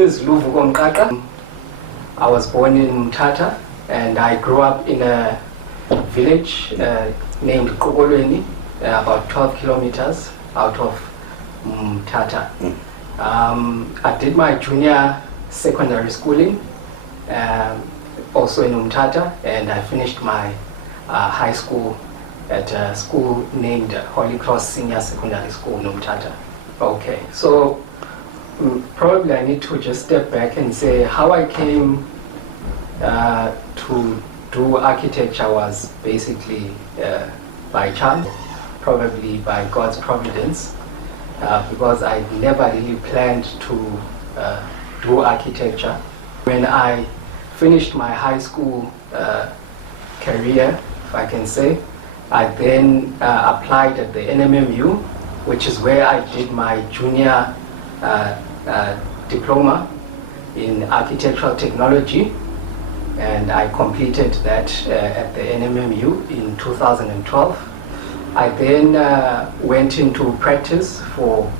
is Luvuko Mkaka. I was born in Mthatha, and I grew up in a village named Kokolweni, about 12 kilometers out of Mthatha. I did my junior secondary schooling also in Mthatha, and I finished my high school at a school named Holy Cross Senior Secondary School in Mthatha. Okay, so probably I need to just step back and say how I came to do architecture was basically by chance, probably by God's providence, because I never really planned to do architecture. When I finished my high school career, if I can say, I then applied at the NMMU, which is where I did my junior diploma in architectural technology, and I completed that at the NMMU in 2012. I then went into practice for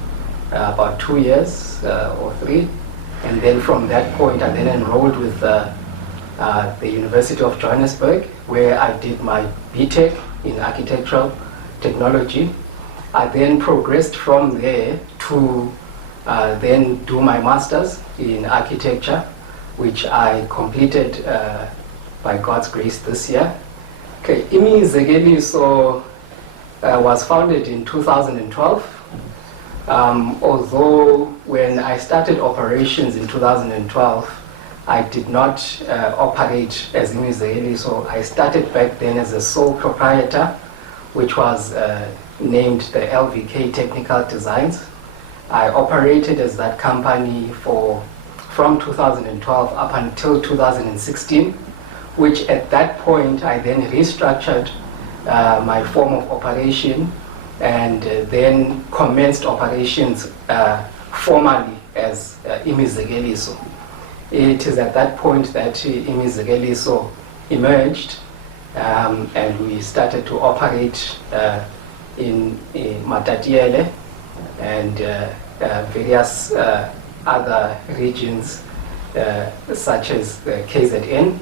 about 2 years or 3, and then from that point I then enrolled with the University of Johannesburg, where I did my BTech in architectural technology. I then progressed from there to then do my master's in architecture, which I completed by God's grace this year. Okay, Imizekeliso was founded in 2012. Although when I started operations in 2012, I did not operate as Imizekeliso. I started back then as a sole proprietor, which was named the LVK Technical Designs. I operated as that company from 2012 up until 2016, which at that point I then restructured my form of operation and then commenced operations formally as Imizekeliso. It is at that point that Imizekeliso emerged, and we started to operate in Matatiele and various other regions such as the KZN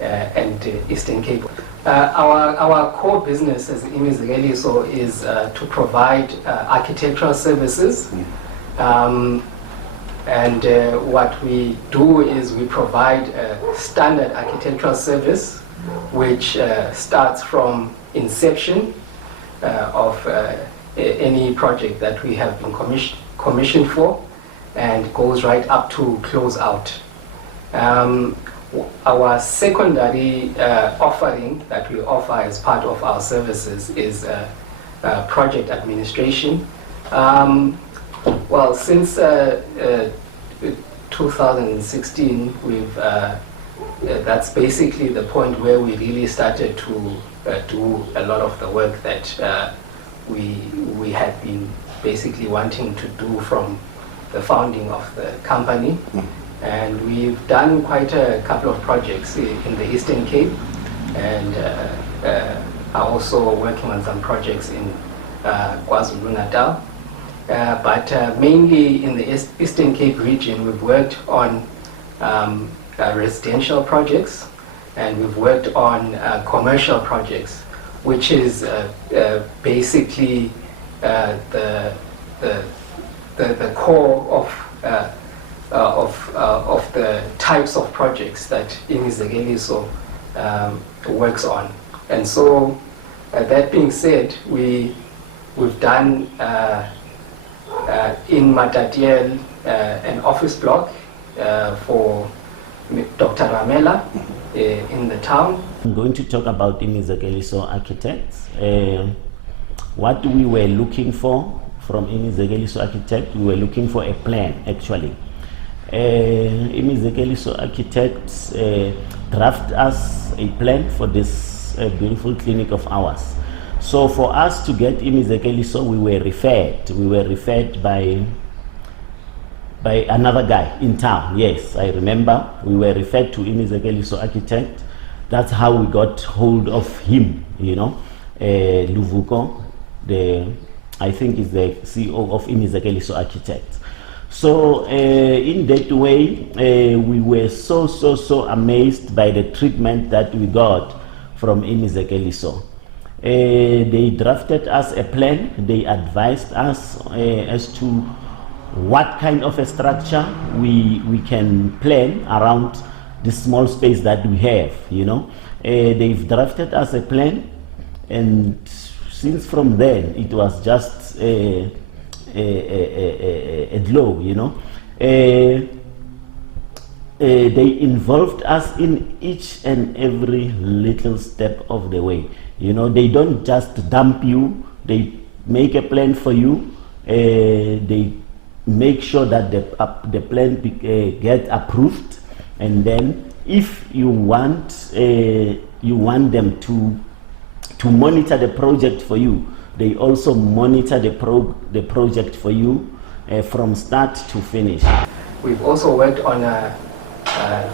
and Eastern Cape. Our core business as Imizekeliso is to provide architectural services. And what we do is we provide a standard architectural service which starts from inception of any project that we have been commissioned for and goes right up to close out. Our secondary offering that we offer as part of our services is project administration. Well, since 2016, that's basically the point where we really started to do a lot of the work that we had been basically wanting to do from the founding of the company. And we've done quite a couple of projects in the Eastern Cape, and are also working on some projects in KwaZulu-Natal. But mainly in the Eastern Cape region, we've worked on residential projects, and we've worked on commercial projects, which is basically the core of the types of projects that Imizekeliso works on. And so, that being said, we've done in Matatiele an office block for Dr. Ramela in the town. I'm going to talk about Imizekeliso Architects. What we were looking for from Imizekeliso Architect, we were looking for a plan actually. Imizekeliso Architects draft us a plan for this beautiful clinic of ours. So for us to get Imizekeliso, we were referred by another guy in town. Yes, I remember. We were referred to Imizekeliso Architect. That's how we got hold of him, you know. Luvuko, I think is the CEO of Imizekeliso Architect. So in that way, we were so amazed by the treatment that we got from Imizekeliso. They drafted us a plan. They advised us as to what kind of a structure we can plan around the small space that we have, you know. They've drafted us a plan, and since from then it was just a glow, you know. They involved us in each and every little step of the way. You know, they don't just dump you, they make a plan for you, they make sure that the plan get approved, and then if you want them to monitor the project for you, they also monitor the project for you from start to finish. We've also worked on a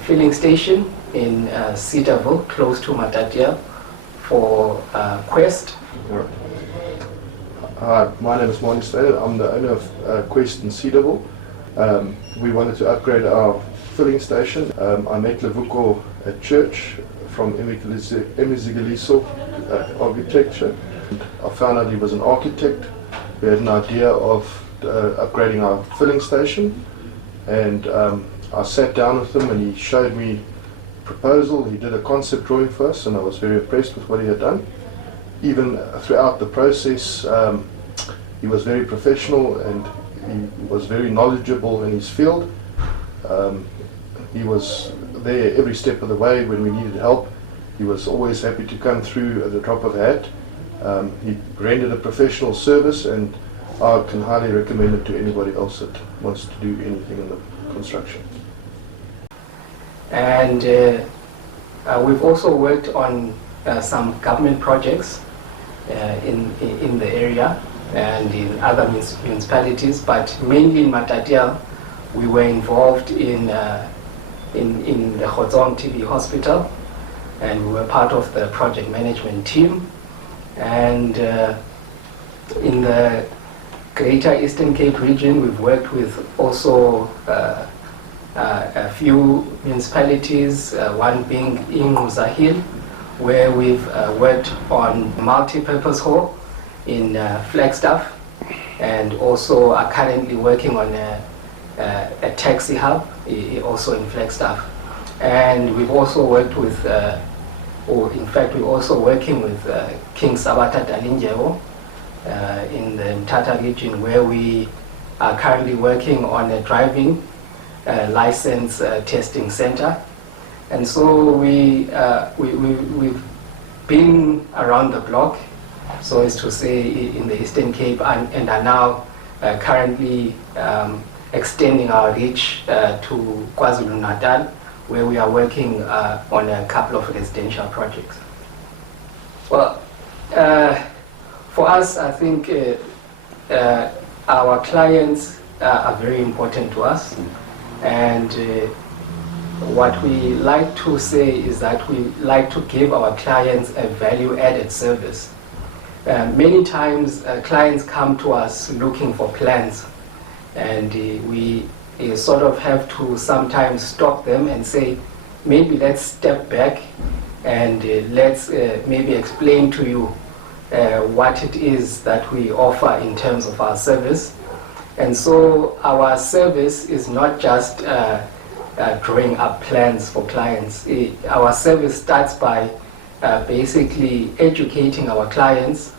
filling station in Cedarville, close to Matatia, for Quest. Hi, my name is Marty Slater. I'm the owner of Quest in Cedarville. We wanted to upgrade our filling station. I met Levuko at church from Imizekeliso architecture. I found out he was an architect. We had an idea of upgrading our filling station, and I sat down with him and he showed me a proposal. He did a concept drawing for us, and I was very impressed with what he had done. Even throughout the process, he was very professional and he was very knowledgeable in his field. He was there every step of the way when we needed help. He was always happy to come through at the drop of a hat. He rendered a professional service, and I can highly recommend it to anybody else that wants to do anything in the construction. And we've also worked on some government projects in the area and in other municipalities, but mainly in Matatiele. We were involved in the Khotsong TB hospital, and we were part of the project management team. And in the Greater Eastern Cape region, we've worked with also a few municipalities, one being Imizekeliso, where we've worked on multi-purpose hall in Flagstaff, and also are currently working on a taxi hub also in Flagstaff. And we've also worked with, in fact, we're also working with King Sabata Dalinjewo in the Mthatha region, where we are currently working on a driving license testing center. And so we've been around the block, so as to say, in the Eastern Cape, and are now currently extending our reach to KwaZulu-Natal, where we are working on a couple of residential projects. Well, for us, I think our clients are very important to us, and what we like to say is that we like to give our clients a value-added service. Many times clients come to us looking for plans, and we sort of have to sometimes stop them and say, maybe let's step back and let's maybe explain to you what it is that we offer in terms of our service. And so our service is not just drawing up plans for clients. Our service starts by basically educating our clients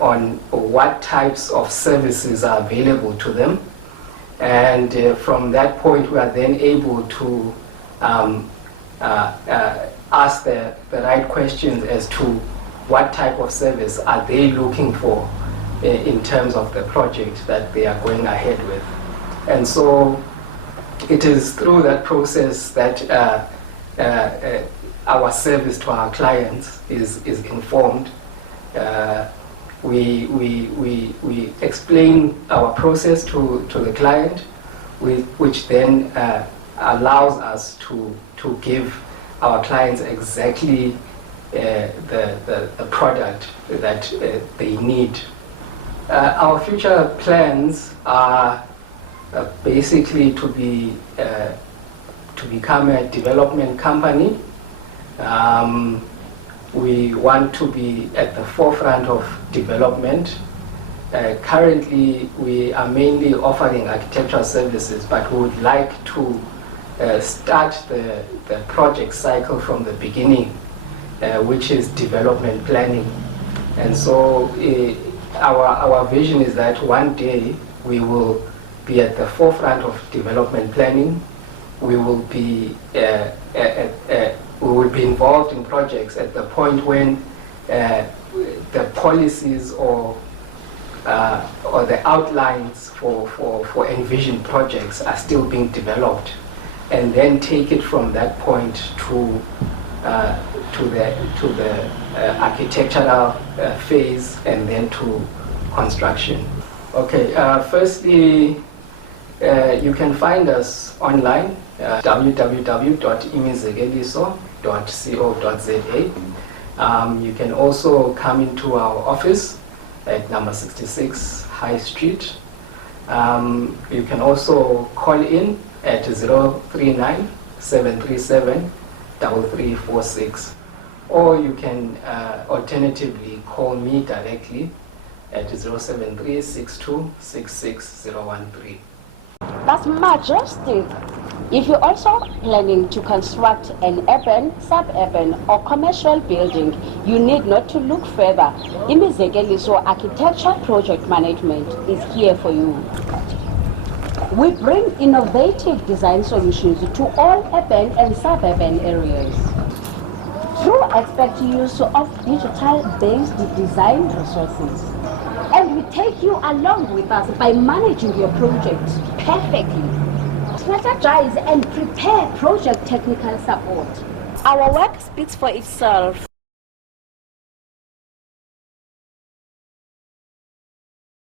on what types of services are available to them. And from that point, we are then able to ask the right questions as to what type of service are they looking for in terms of the project that they are going ahead with. And so it is through that process that our service to our clients is informed. We explain our process to the client, which then allows us to give our clients exactly the product that they need. Our future plans are basically to become a development company. We want to be at the forefront of development. Currently, we are mainly offering architectural services, but we would like to start the project cycle from the beginning, which is development planning. And so our vision is that one day we will be at the forefront of development planning. We will be involved in projects at the point when the policies or the outlines for envisioned projects are still being developed, and then take it from that point to the architectural phase, and then to construction. Okay, firstly, you can find us online, www.imizekeliso.co.za. You can also come into our office at number 66 High Street. You can also call in at 039-737-3346, or you can alternatively call me directly at 073-6266-013. That's majestic. If you're also planning to construct an urban, suburban, or commercial building, you need not to look further. Imizekeliso Architecture Project Management is here for you. We bring innovative design solutions to all urban and suburban areas. Through expert use of digital-based design resources. And we take you along with us by managing your project perfectly. Strategize and prepare project technical support. Our work speaks for itself.